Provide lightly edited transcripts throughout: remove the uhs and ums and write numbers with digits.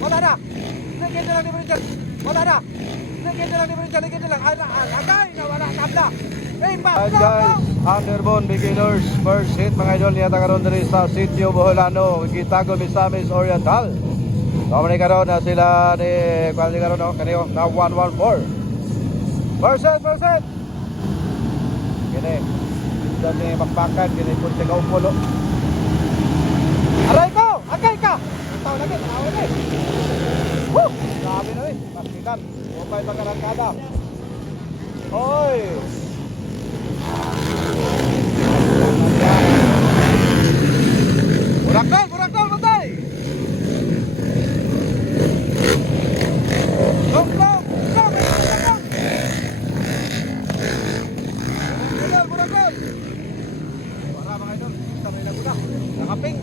Wala na. Ligid na lang ni Brinjan. Wala na. Ligid na lang ni Brinjan. Ligid na lang. Agay na wala. Tabla. Guys, Underbone beginners first hit mga idol niya karon diri sa Sitio Boholano, Gitago, Misamis Oriental. Kamay karon na sila ni kwali karon no kaniyo na 114. First hit. Kini dami bakbakan kini pun sa upulo. Aray ko, agay ka. Taw lagi, taw lagi. Woo! Grabe na rin, pastikan. Upay pagkarangkada. Oy! Burak batay. Long. Burak. Para mga idol, sabay na guna. Nakaping.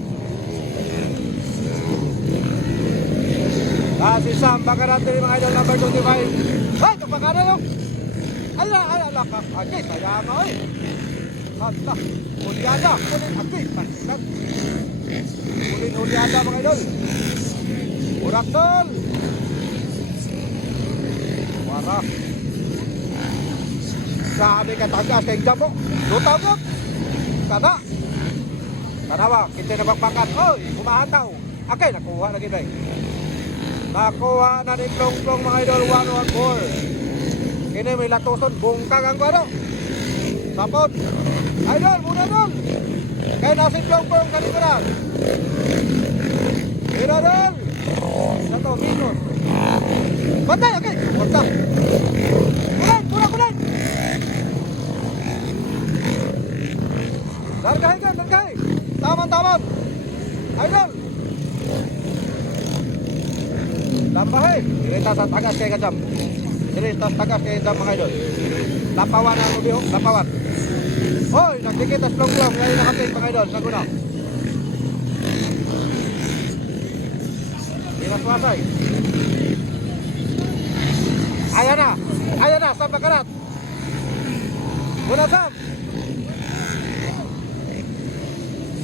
Si Sam Bakarat din mga idol number 25. Ay, kapakana yung. Ala, okay, sayang nga eh. Hata, uliada, okay, pasikat. Uliada mga idol. Burakol. Wara. Sabi ka tagas kay Jabo. Lutabot. Kada. Kanawa, kita na bakbakan. Oy, kumahataw. Okay, nakuha lagi ba? Nakuha na ni Plong mga idol 114. Ini may latuson, bungkag ang kwado. Sapot. Idol, muna doon. Kaya nasi Plong kanikuran. Mira doon. Satu, minus. Batay, okay. Bata. Kulang. Largahin. Taman. Idol. Lampahin. Dirita sa tagas kay kajam. Dirita sa tagas kay kajam mga idol. Lapawan ang ubihok, lapawan. Hoy, nagdikit as Plong. Ngayon nakaping mga idol, naguna. Ilaswasay. Ayan na, Sam Bakarat. Muna Sam.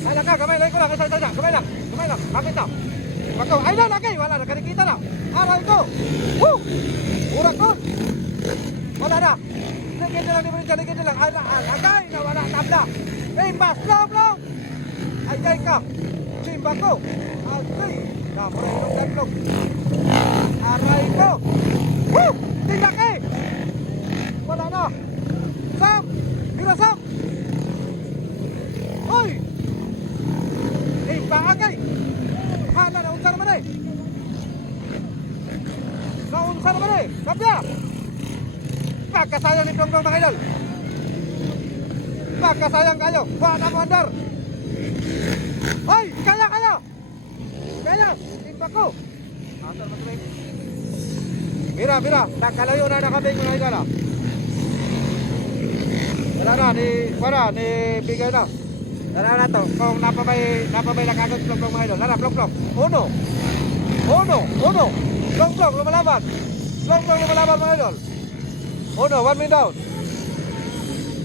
Ay lang ka, kamay lang ko lang, kamay lang, kapit na. Pagkaw, ay na, lagay, wala na, kanikita na. Aral ko. Woo! Urak ko. Wala na. Ligid na lang, ligid na lang. Agay na wala, tabla. Imbas, Plong. Agay ka. Simba ko. Agay. Namarelong tatlong. Aray ko. Woo! Tingaki. Wala na. Sam. Mira Sam. Hoy. Imba agay. Hala na, unsa naman eh. Naunsa naman eh. Kapya. Pagkasayang ni Plong mga idol. Pagkasayang kayo. Wala mo andar. Hoy, kaya. Imba ko. Asal mo tuloy. Mira. Nakalayo na kami mga idol. Wala na, ni bigay na. Wala na to. Kung napabay na kagad Plong mga idol. Wala, Plong. Uno. Plong, lumalaban. Plong, lumalaban mga idol. Uno, 1 min down.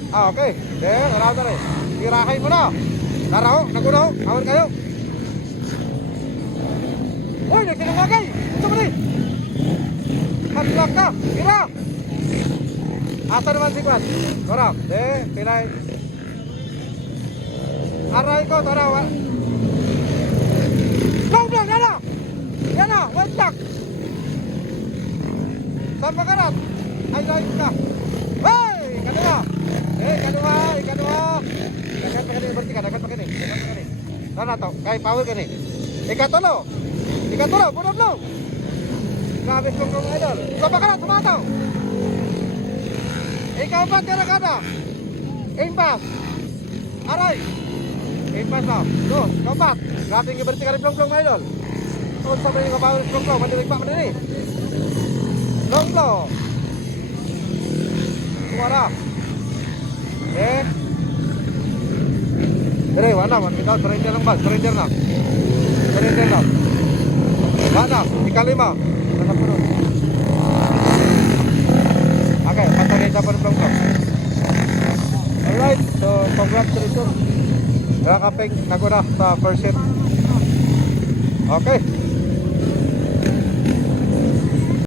Okay. There, around na rin. Tirahin mo na. Naraho, nagunaho. Awan kayo. Uy, nagsinungagay. Ito mo rin. Hadlak ka. Tira. Asa naman si Kwan? Torang. Pilay. Aray ko, torang. Plong, yan na. One block. Sam Bakarat. Ay, lain ka. Hey! Kanua. Dagat pa kani. Sana to, kay power kani. Ikatulo, puno. Grabe kong idol. Sam Bakarat, sumataw. Ikaw ba kada? Impas. Aray. Impas na. Go, kapat. Grabe ng iberti ka rin Plong idol. Tuon sa mga kabawan ng Plong, madilig pa madini. Plong. Suara. Dire, wala. Surrender lang ba? Surrender na. Wala. Ikalima. Wala po nun. Okay, patagay sa Plong. Alright, so congratulations. Nakaping naguna sa first hit. Okay.